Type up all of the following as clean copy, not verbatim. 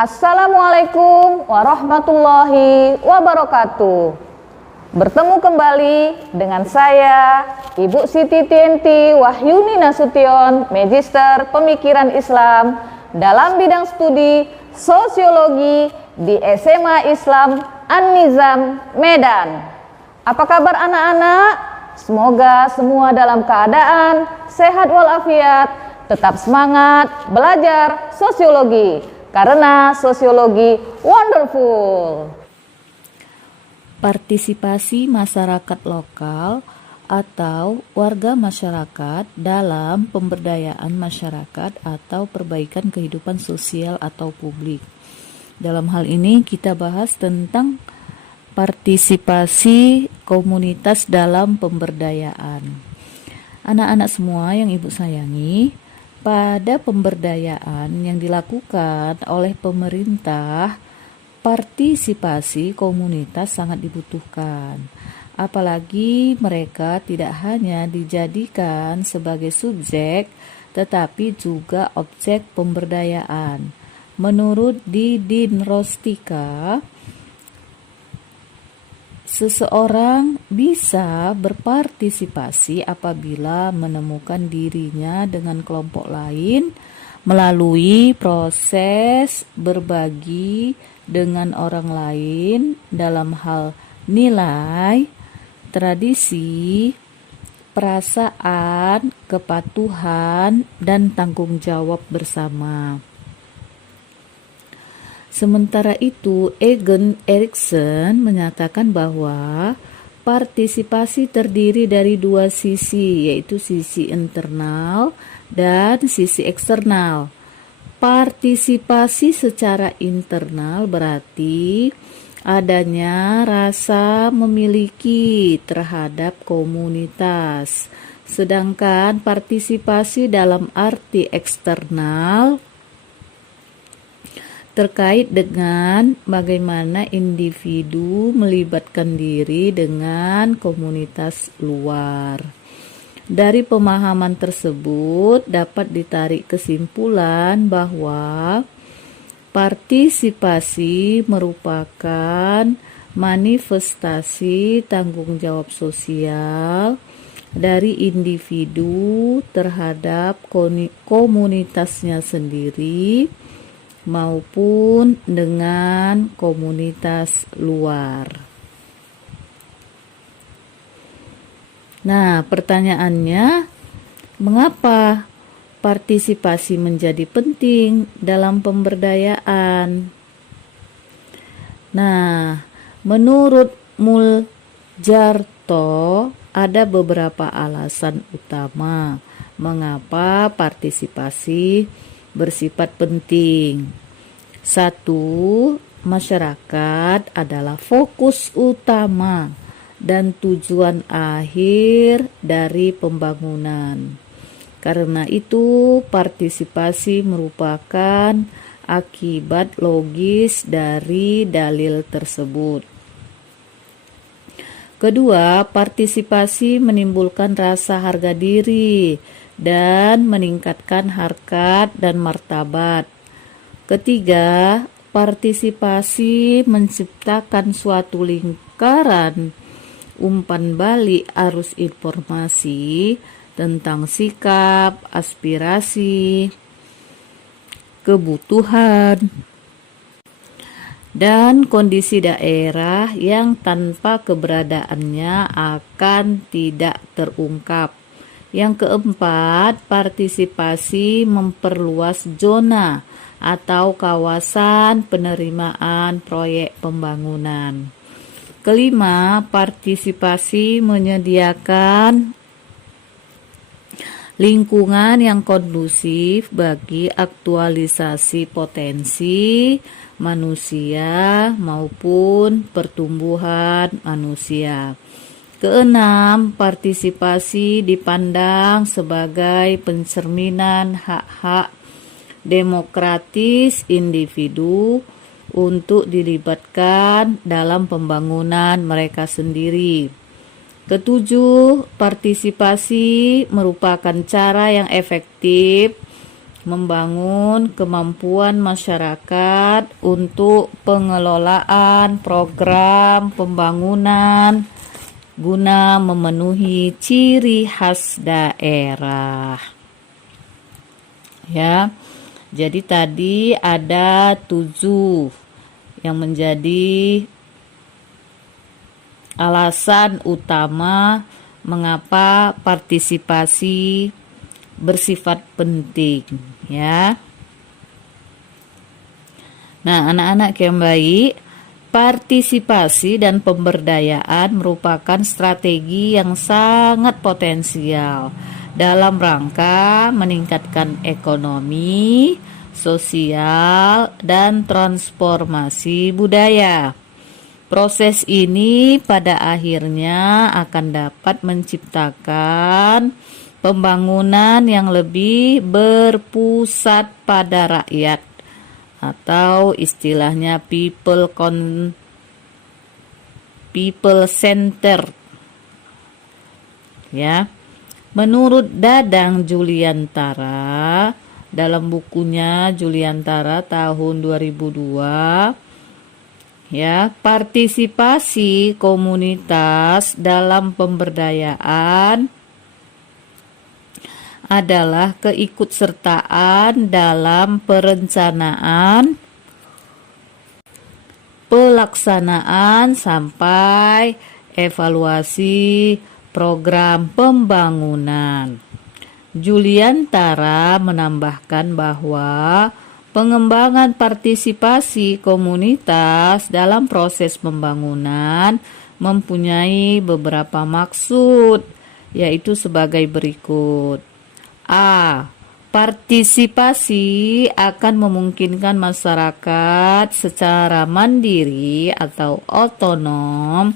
Assalamualaikum warahmatullahi wabarakatuh. Bertemu kembali dengan saya, Ibu Siti Tienti Wahyuni Nasution, Magister Pemikiran Islam dalam bidang studi Sosiologi di SMA Islam An-Nizam, Medan. Apa kabar anak-anak? Semoga semua dalam keadaan sehat walafiat, tetap semangat belajar sosiologi. Karena sosiologi wonderful. Partisipasi masyarakat lokal atau warga masyarakat dalam pemberdayaan masyarakat atau perbaikan kehidupan sosial atau publik. Dalam hal ini kita bahas tentang partisipasi komunitas dalam pemberdayaan. Anak-anak semua yang Ibu sayangi, pada pemberdayaan yang dilakukan oleh pemerintah, partisipasi komunitas sangat dibutuhkan. Apalagi mereka tidak hanya dijadikan sebagai subjek, tetapi juga objek pemberdayaan. Menurut Didin Rostika, seseorang bisa berpartisipasi apabila menemukan dirinya dengan kelompok lain melalui proses berbagi dengan orang lain dalam hal nilai, tradisi, perasaan, kepatuhan, dan tanggung jawab bersama. Sementara itu, Egon Erikson menyatakan bahwa partisipasi terdiri dari dua sisi, yaitu sisi internal dan sisi eksternal. Partisipasi secara internal berarti adanya rasa memiliki terhadap komunitas. Sedangkan partisipasi dalam arti eksternal terkait dengan bagaimana individu melibatkan diri dengan komunitas luar. Dari pemahaman tersebut dapat ditarik kesimpulan bahwa partisipasi merupakan manifestasi tanggung jawab sosial dari individu terhadap komunitasnya sendiri maupun dengan komunitas luar. Nah, pertanyaannya, mengapa partisipasi menjadi penting dalam pemberdayaan? Nah, menurut Muljarto, ada beberapa alasan utama mengapa partisipasi bersifat penting. 1. Masyarakat adalah fokus utama dan tujuan akhir dari pembangunan. Karena itu, partisipasi merupakan akibat logis dari dalil tersebut. Kedua, partisipasi menimbulkan rasa harga diri dan meningkatkan harkat dan martabat. Ketiga, partisipasi menciptakan suatu lingkaran umpan balik arus informasi tentang sikap, aspirasi, kebutuhan, dan kondisi daerah yang tanpa keberadaannya akan tidak terungkap. Yang keempat, partisipasi memperluas zona atau kawasan penerimaan proyek pembangunan. Kelima, partisipasi menyediakan lingkungan yang kondusif bagi aktualisasi potensi manusia maupun pertumbuhan manusia. Keenam, partisipasi dipandang sebagai pencerminan hak-hak demokratis individu untuk dilibatkan dalam pembangunan mereka sendiri. Ketujuh, partisipasi merupakan cara yang efektif membangun kemampuan masyarakat untuk pengelolaan program pembangunan guna memenuhi ciri khas daerah. Ya, jadi tadi ada 7 yang menjadi alasan utama mengapa partisipasi bersifat penting, ya. Nah, anak-anak yang baik, partisipasi dan pemberdayaan merupakan strategi yang sangat potensial dalam rangka meningkatkan ekonomi, sosial, dan transformasi budaya. Proses ini pada akhirnya akan dapat menciptakan pembangunan yang lebih berpusat pada rakyat, atau istilahnya people center. Ya. Menurut Dadang Juliantara dalam bukunya Juliantara tahun 2002, ya, partisipasi komunitas dalam pemberdayaan adalah keikutsertaan dalam perencanaan, pelaksanaan sampai evaluasi program pembangunan. Juliantara menambahkan bahwa pengembangan partisipasi komunitas dalam proses pembangunan mempunyai beberapa maksud, yaitu sebagai berikut. A. Partisipasi akan memungkinkan masyarakat secara mandiri atau otonom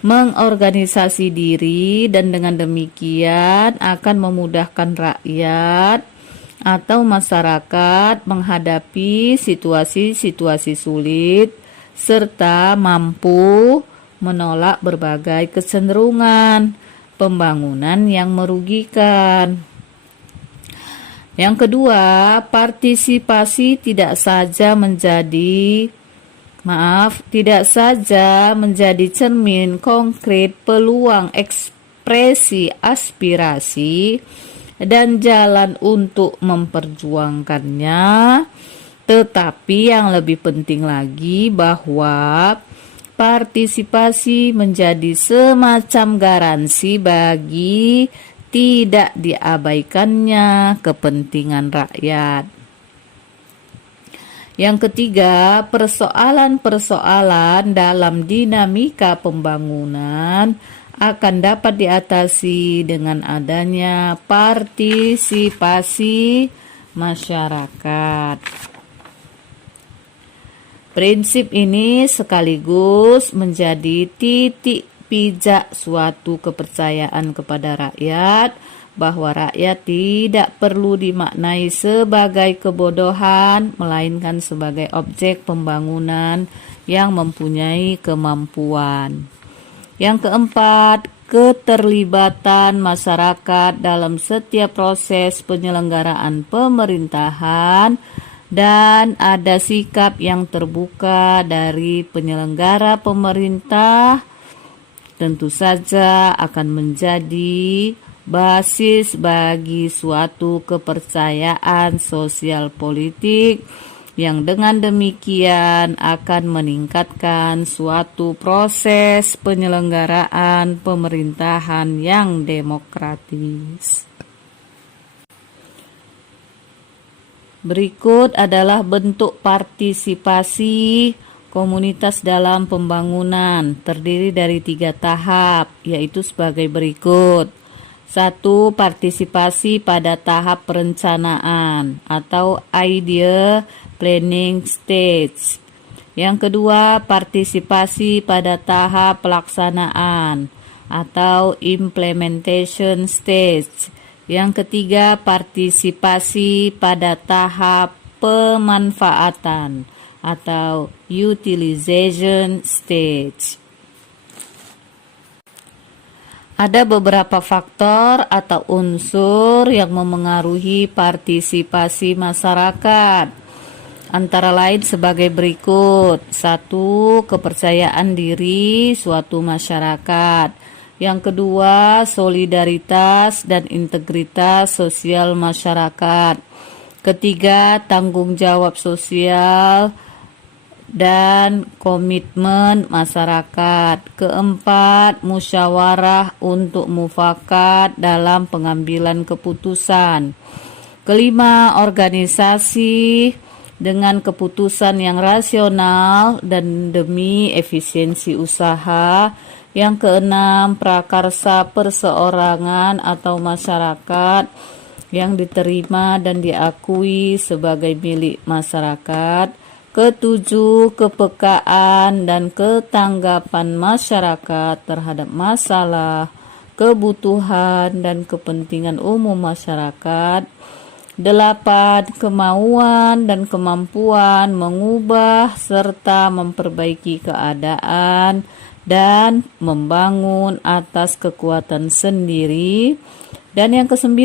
mengorganisasi diri, dan dengan demikian akan memudahkan rakyat atau masyarakat menghadapi situasi-situasi sulit serta mampu menolak berbagai kecenderungan pembangunan yang merugikan. Yang kedua, partisipasi tidak saja menjadi cermin konkret peluang ekspresi aspirasi dan jalan untuk memperjuangkannya, tetapi yang lebih penting lagi bahwa partisipasi menjadi semacam garansi bagi tidak diabaikannya kepentingan rakyat. Yang ketiga, persoalan-persoalan dalam dinamika pembangunan akan dapat diatasi dengan adanya partisipasi masyarakat. Prinsip ini sekaligus menjadi titik pijak suatu kepercayaan kepada rakyat bahwa rakyat tidak perlu dimaknai sebagai kebodohan, melainkan sebagai objek pembangunan yang mempunyai kemampuan. Yang keempat, keterlibatan masyarakat dalam setiap proses penyelenggaraan pemerintahan, dan ada sikap yang terbuka dari penyelenggara pemerintah tentu saja akan menjadi basis bagi suatu kepercayaan sosial politik yang dengan demikian akan meningkatkan suatu proses penyelenggaraan pemerintahan yang demokratis. Berikut adalah bentuk partisipasi komunitas dalam pembangunan, terdiri dari 3 tahap, yaitu sebagai berikut. 1. Partisipasi pada tahap perencanaan atau idea planning stage. Yang kedua, partisipasi pada tahap pelaksanaan atau implementation stage. Yang ketiga, partisipasi pada tahap pemanfaatan atau utilization stage. Ada beberapa faktor atau unsur yang memengaruhi partisipasi masyarakat. Antara lain sebagai berikut. 1. Kepercayaan diri suatu masyarakat. Yang kedua, solidaritas dan integritas sosial masyarakat. Ketiga, tanggung jawab sosial dan komitmen masyarakat. Keempat, musyawarah untuk mufakat dalam pengambilan keputusan. Kelima, organisasi dengan keputusan yang rasional dan demi efisiensi usaha. Yang keenam, prakarsa perseorangan atau masyarakat yang diterima dan diakui sebagai milik masyarakat. Ketujuh, kepekaan dan ketanggapan masyarakat terhadap masalah, kebutuhan dan kepentingan umum masyarakat. 8. Kemauan dan kemampuan mengubah serta memperbaiki keadaan dan membangun atas kekuatan sendiri. Dan yang ke-9,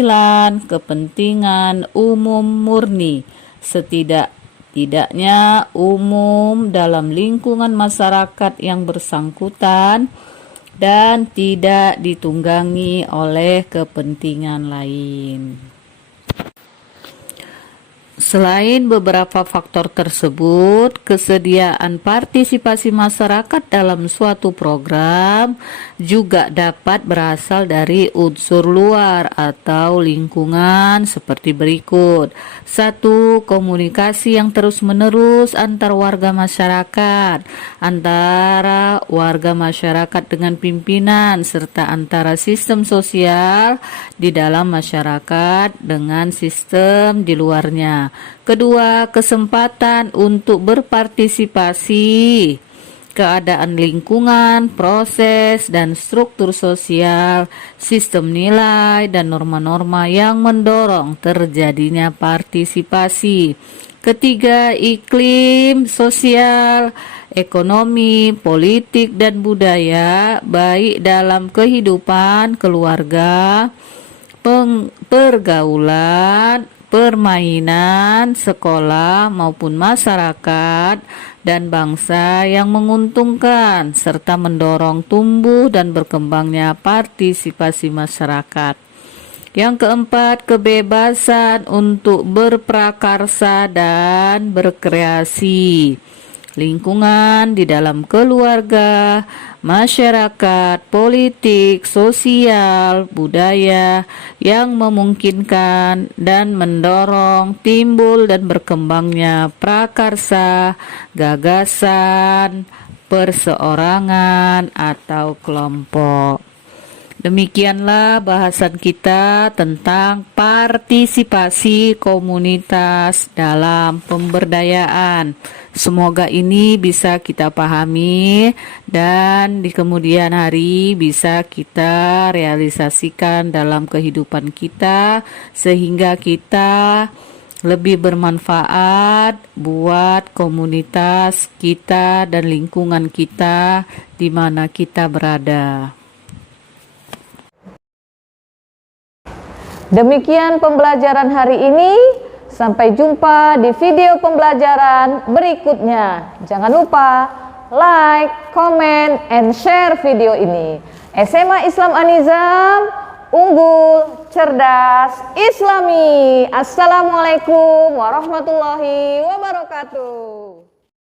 kepentingan umum murni, setidaknya umum dalam lingkungan masyarakat yang bersangkutan dan tidak ditunggangi oleh kepentingan lain. Selain beberapa faktor tersebut, kesediaan partisipasi masyarakat dalam suatu program juga dapat berasal dari unsur luar atau lingkungan seperti berikut. 1. Komunikasi yang terus-menerus antar warga masyarakat, antara warga masyarakat dengan pimpinan, serta antara sistem sosial di dalam masyarakat dengan sistem di luarnya. Kedua, kesempatan untuk berpartisipasi keadaan lingkungan, proses dan struktur sosial, sistem nilai dan norma-norma yang mendorong terjadinya partisipasi. Ketiga, iklim sosial, ekonomi, politik dan budaya, baik dalam kehidupan keluarga, pergaulan, permainan, sekolah maupun masyarakat dan bangsa yang menguntungkan serta mendorong tumbuh dan berkembangnya partisipasi masyarakat. Yang keempat, kebebasan untuk berprakarsa dan berkreasi. Lingkungan di dalam keluarga, masyarakat, politik, sosial, budaya yang memungkinkan dan mendorong timbul dan berkembangnya prakarsa, gagasan, perseorangan atau kelompok. Demikianlah bahasan kita tentang partisipasi komunitas dalam pemberdayaan. Semoga ini bisa kita pahami dan di kemudian hari bisa kita realisasikan dalam kehidupan kita sehingga kita lebih bermanfaat buat komunitas kita dan lingkungan kita di mana kita berada. Demikian pembelajaran hari ini. Sampai jumpa di video pembelajaran berikutnya. Jangan lupa like, comment, and share video ini. SMA Islam An-Nizam, unggul, cerdas, Islami. Assalamualaikum warahmatullahi wabarakatuh.